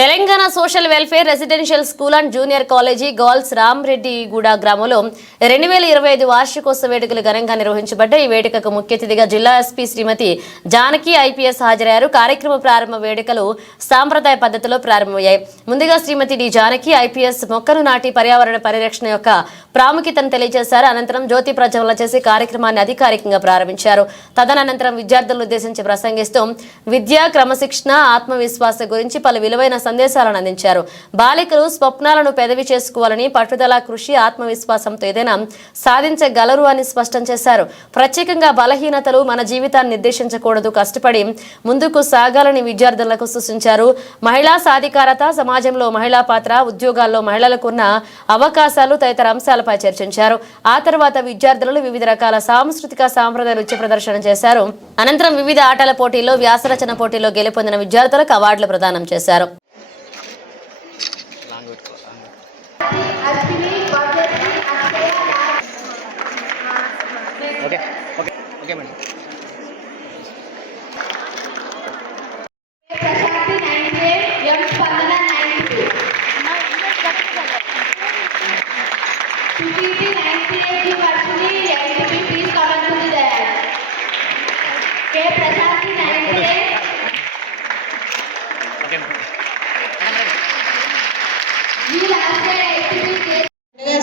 Telangana social welfare residential school and junior college girls రామరెడ్డిగూడ గ్రామంలో 2025 వార్షికోత్సవ వేడుకలు ఘనంగా నిర్వహించబడ్డాయి. ఈ వేడుకకు ముఖ్య అతిథిగా జిల్లా ఎస్పీ శ్రీమతి జానకి ఐపీఎస్ హాజరయ్యారు. కార్యక్రమ ప్రారంభ వేడుకలు సాంప్రదాయ పద్ధతిలో ప్రారంభమయ్యాయి. ముందుగా శ్రీమతి డి జానకి ఐపీఎస్ మొక్కను నాటి పర్యావరణ పరిరక్షణ యొక్క ప్రాముఖ్యతను తెలియజేశారు. అనంతరం జ్యోతి ప్రజ్వలన చేసి కార్యక్రమాన్ని అధికారికంగా ప్రారంభించారు. తదనంతరం విద్యార్థులను ఉద్దేశించి ప్రసంగిస్తూ విద్య, క్రమశిక్షణ, ఆత్మవిశ్వాస గురించి పలు విలువైన సందేశాలను అందించారు. బాలికలు స్వప్నాలను పెదవి చేసుకోవాలని, పట్టుదల, కృషి, ఆత్మవిశ్వాసంతో ఏదైనా సాధించగలరు అని స్పష్టం చేశారు. ప్రత్యేకంగా బలహీనతలు మన జీవితాన్ని నిర్దేశించకూడదు, కష్టపడి ముందుకు సాగాలని విద్యార్థులకు సూచించారు. మహిళా సాధికారత, సమాజంలో మహిళా పాత్ర, ఉద్యోగాల్లో మహిళలకు ఉన్న అవకాశాలు తదితర అంశాలపై చర్చించారు. ఆ తర్వాత విద్యార్థులు వివిధ రకాల సాంస్కృతిక సాంప్రదాయ నృత్య ప్రదర్శన చేశారు. అనంతరం వివిధ ఆటల పోటీల్లో, వ్యాసరచన పోటీల్లో గెలుపొందిన విద్యార్థులకు అవార్డులు ప్రదానం చేశారు.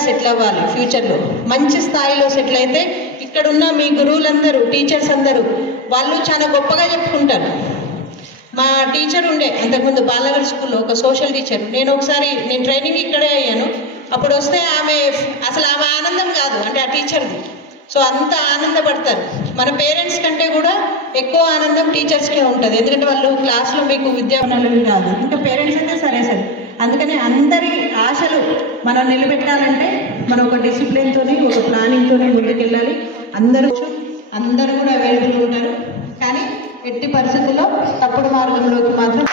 సెటిల్ అవ్వాలి. ఫ్యూచర్లో మంచి స్థాయిలో సెటిల్ అయితే ఇక్కడున్న మీ గురువులందరూ, టీచర్స్ అందరూ వాళ్ళు చాలా గొప్పగా చెప్పుకుంటారు. మా టీచర్ ఉండే అంతకుముందు బాలనగర్ స్కూల్లో ఒక సోషల్ టీచర్. నేను ట్రైనింగ్ ఇక్కడే అయ్యాను. అప్పుడు వస్తే ఆమె ఆనందం కాదు అంటే ఆ టీచర్ది. సో అంత ఆనందపడతారు. మన పేరెంట్స్ కంటే కూడా ఎక్కువ ఆనందం టీచర్స్కే ఉంటుంది. ఎందుకంటే వాళ్ళు క్లాస్లో మీకు విద్యావనరులు కాదు, ఇంకా పేరెంట్స్ అయితే సరే. అందుకని అందరి ఆశలు మనం నిలబెట్టాలంటే మనం ఒక డిసిప్లిన్తోనే, ఒక ప్లానింగ్తోనే ముందుకెళ్ళాలి. అందరూ కూడా అవైలబుల్ ఉంటారు, కానీ ఎట్టి పరిస్థితుల్లో తప్పుడు మార్గంలోకి మాత్రం